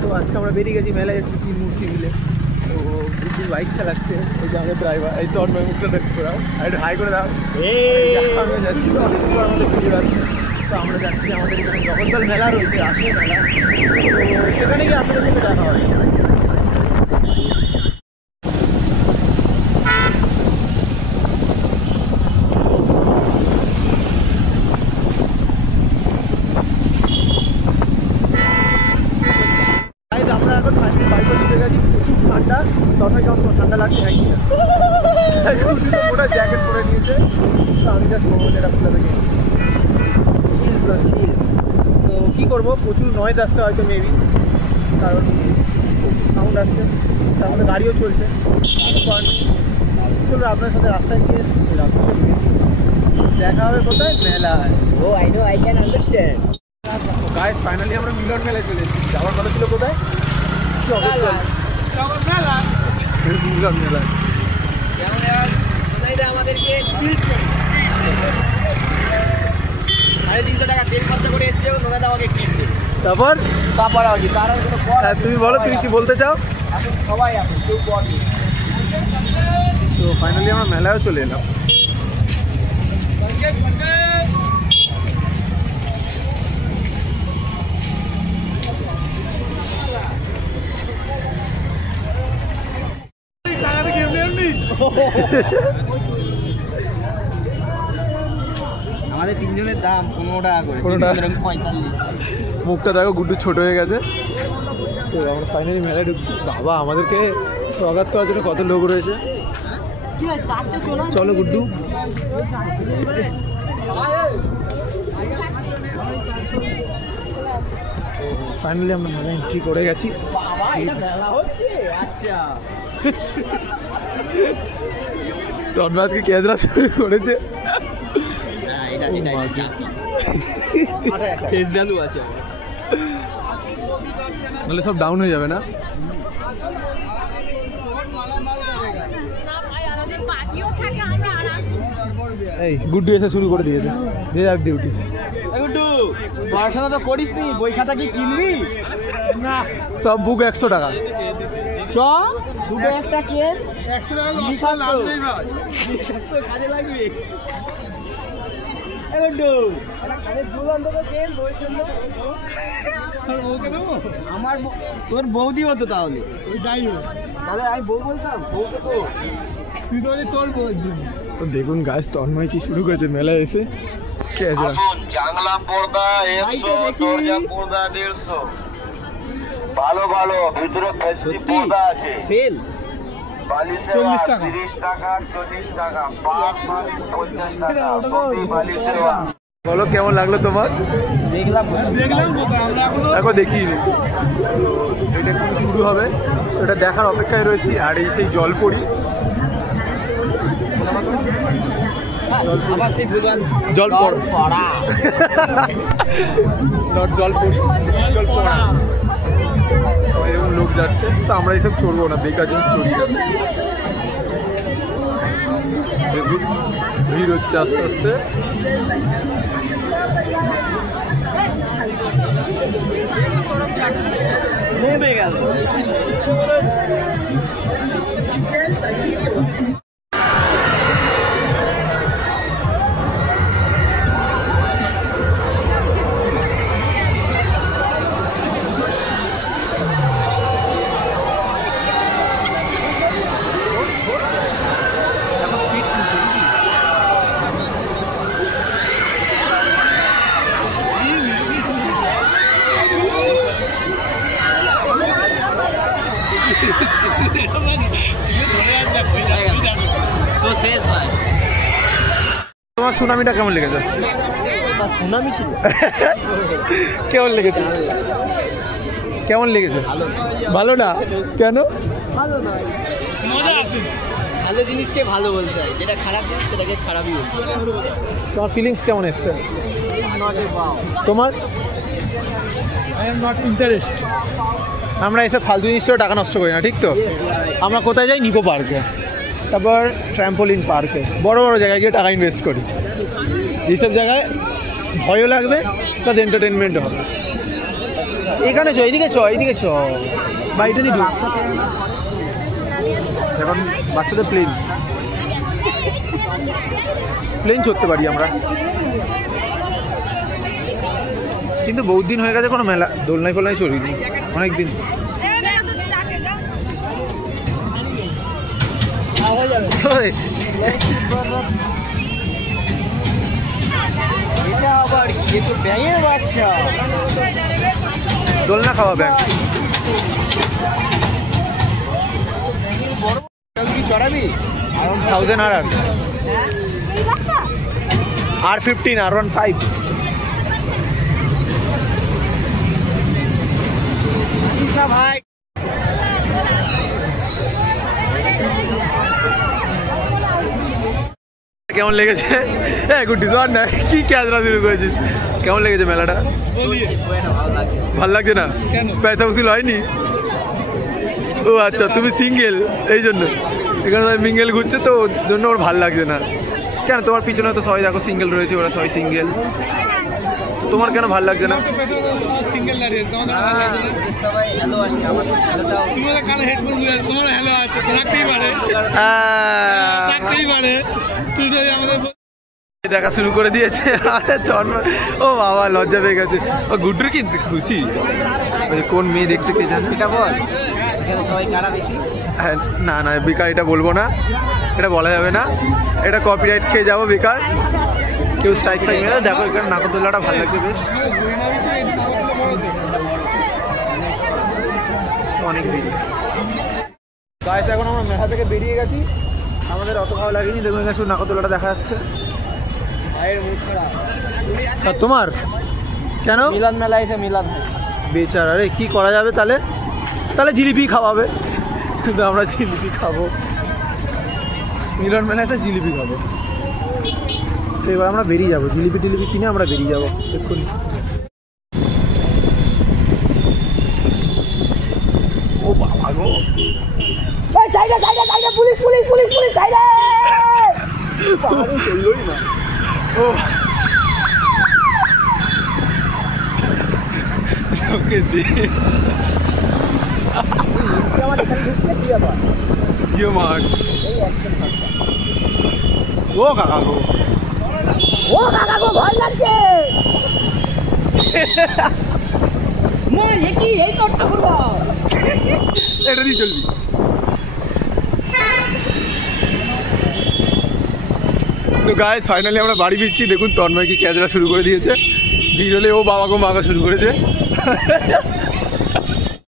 তো আজকে আমরা বেরিয়ে গেছি মেলায় যাচ্ছি তিন মূর্তি মিলে। তো বুদ্ধি বাইক চালাচ্ছে, এই যে আমাদের ড্রাইভার, এই তো অন্যয় মুখটা দেখতে করাও আর একটু হাই করে দাও। আমরা যাচ্ছি তো অনেকদিন পর আমাদের পুজোর আসছে, তো আমরা যাচ্ছি আমাদের এখানে জগদ্দল মেলা রয়েছে, আসে মেলা, তো সেখানে গিয়ে আপনাদের সাথে দেখা হয়। আমরা এখন বাইকে ঢুকে গেছি, প্রচুর ঠান্ডা, তবে কেমন ঠান্ডা লাগছে নাকি না, পুরো জ্যাকেট পরে নিয়েছে। তো আমি জাস্ট মোমো যেটা খুলে দেখি চিল পুরো চিল। তো কী করবো, প্রচুর নয়েজ আসছে হয়তো মেবি, কারণ সাউন্ড আসছে, তার মধ্যে গাড়িও চলছে। চলো আপনার সাথে রাস্তায় গিয়ে রাস্তায় গিয়েছি, দেখা হবে কোথায়, মেলায়। Oh I know, I can understand. Guys finally আমরা মিলন মেলায় চলে এসেছি। যাওয়ার কথা ছিল কোথায়, মিলন মেলায়। আমাদেরকে 350 টাকা তেল খরচা করে এসেছে, দাদা আমাকে কিনবে। তারপর আর কি, তার কোনো তুমি বলো, তুমি কি বলতে চাও? এখন সবাই আছে, কেউ বলে। তো ফাইনালি আমরা মেলায়ও চলে এলাম। আমাদের তিনজনের দাম 15 টাকা করে, 45। মুখটা দেখো গুড্ডু ছোট হয়ে গেছে। তো আমরা ফাইনালি মেলায় ঢুকছি। বাবা, আমাদেরকে স্বাগত করার জন্য কত লোক রয়েছে। চলো গুড্ডু। ফাইনালি আমরা মেলায় এন্ট্রি করে গেছি। তন্ময়কে কেজরা শুরু করেছে, ফেস ভ্যালু আছে, নাহলে সব ডাউন হয়ে যাবে না। এই গুড্ডু এসে শুরু করে দিয়েছে, যে যার ডিউটি। গুড্ডু, পড়াশোনা তো করিস নি, বই খাতা কি কিনবি? না, সব বুক 100 টাকা। চ দুটো একটা কেন 100 টাকা লস করে লাভ নেই ভাই, কাজে লাগবে। এই গুড্ডু, এটা কাজে দুলন তো কেন বই জন্য স্যার বউকে দেবো? আমার তোর বৌদি হতো তাহলে, ওই যাই হোক, তাহলে আমি বউ বলতাম, বউকে তো তুই তো তোর বউ। তো দেখুন গাছ তন্ময় কি শুরু করেছে মেলায় এসে। জানলা পর্দা 100, দরজা পর্দা 150, ভালো ভালো ভিতরে ফেসি পর্দা আছে, সেল 40 টাকা, 30 টাকা, 40 টাকা, 50 টাকা, বালিশের। বলো কেমন লাগলো তোমার? দেখলাম দেখো, দেখিনি, এটা এখন শুরু হবে, এটা দেখার অপেক্ষায় রয়েছি। আর এই সেই জলপরি, জলপড়া এরকম লোক যাচ্ছে। তো আমরা এইসব চড়বো না, বেকার জিনিস চড়ি না। দেখুন ভিড় হচ্ছে আস্তে আস্তে। নেমে গেল। তোমার সুনামিটা কেমন লেগেছে? সুনামি ছিল, কেমন লেগেছে? কেমন লেগেছে? ভালো না কেন? ভালো নয়, মজা আছে। ভালো জিনিসকে ভালো বলতে হয়, যেটা খারাপ জিনিস সেটাকে খারাপই বলতে হয়। তোমার ফিলিংস কেমন এসছে? তোমার? I am not interest. আমরা এসব ফালতু জিনিসটাও টাকা নষ্ট করি না, ঠিক তো? আমরা কোথায় যাই? নিকো পার্কে, তারপর ট্র্যাম্পোলিন পার্কে, বড় বড় জায়গায় গিয়ে টাকা ইনভেস্ট করি। এইসব জায়গায় ভয়ও লাগবে, প্লাস এন্টারটেনমেন্টও হবে। এখানে চ, এইদিকে চ, এইদিকে চ, বাড়িটা দিয়ে ঢুক। এখন বাচ্চাদের প্লেন চড়তে পারি আমরা, কিন্তু বহুত দিন হয়ে গেছে কোনো মেলা দোলনায় ফোলনায় চড়িনি, অনেক দিন। দোলনা খাওয়া ব্যাগ চড়াবি R15 R15 ভাই। কেমন লেগেছে? হ্যাঁ গুড্ডি ধর না, কি ক্যাজরা শুরু করেছিস? কেমন লেগেছে মেলাটা? ভাল লাগছে না? পয়সা উসিল হয়নি? ও আচ্ছা, তুমি সিঙ্গেল, এই জন্য এখানে মিঙ্গেল ঘুরছে তো, ওর জন্য ওর ভাল লাগছে না। কেন তোমার পিছনে তো সবাই দেখো সিঙ্গেল রয়েছে, ওরা সবাই সিঙ্গেল, তোমার কেন ভাল লাগছে না? দেখা শুরু করে দিয়েছে। ও বাবা, লজ্জা পেয়ে গেছে। ও গুড্ডুর কি খুশি, কোন মেয়ে দেখছে কে জানে। সেটা বল। হ্যাঁ না না বেকার, এটা বলবো না, এটা বলা যাবে না, এটা কপিরাইট খেয়ে যাবো বেকার। কেউ স্ট্রাইক ফাইক মেরে। দেখো এখানে নাগরদোলাটা ভালো লাগছে বেশ, অনেক ভিড়। গাইস এখন আমরা মেলা থেকে বেরিয়ে গেছি, আমাদের অত ভালো লাগেনি। দেখুন এখানে শুধু নাগরদোলাটা দেখা যাচ্ছে। আর তোমার কেন? মিলাদ মেলা এসে মিলাদ বেচারা রে, কি করা যাবে তাহলে? তাহলে জিলিপি খাওয়াবে, কিন্তু আমরা জিলিপি খাবো, মিলন মেলাতে জিলিপি খাবো। তো এবার আমরা বেরিয়ে যাবো, জিলিপি টিলিপি কিনে আমরা বেরিয়ে যাবো এক্ষুনি। ও বাবা গো, পুলিশ পুলিশ পুলিশ পুলিশ, ও জিও মার্ট। ও কাকা গো, ও কাকা গো, ভয় লাগছে। এটা দিয়ে চলবি। তো গাইস ফাইনালি আমরা বাড়ি ফিরছি। দেখুন তন্ময় কি ক্যাজরা শুরু করে দিয়েছে, ভিড় হলে ও বাবা গো মাগা শুরু করেছে।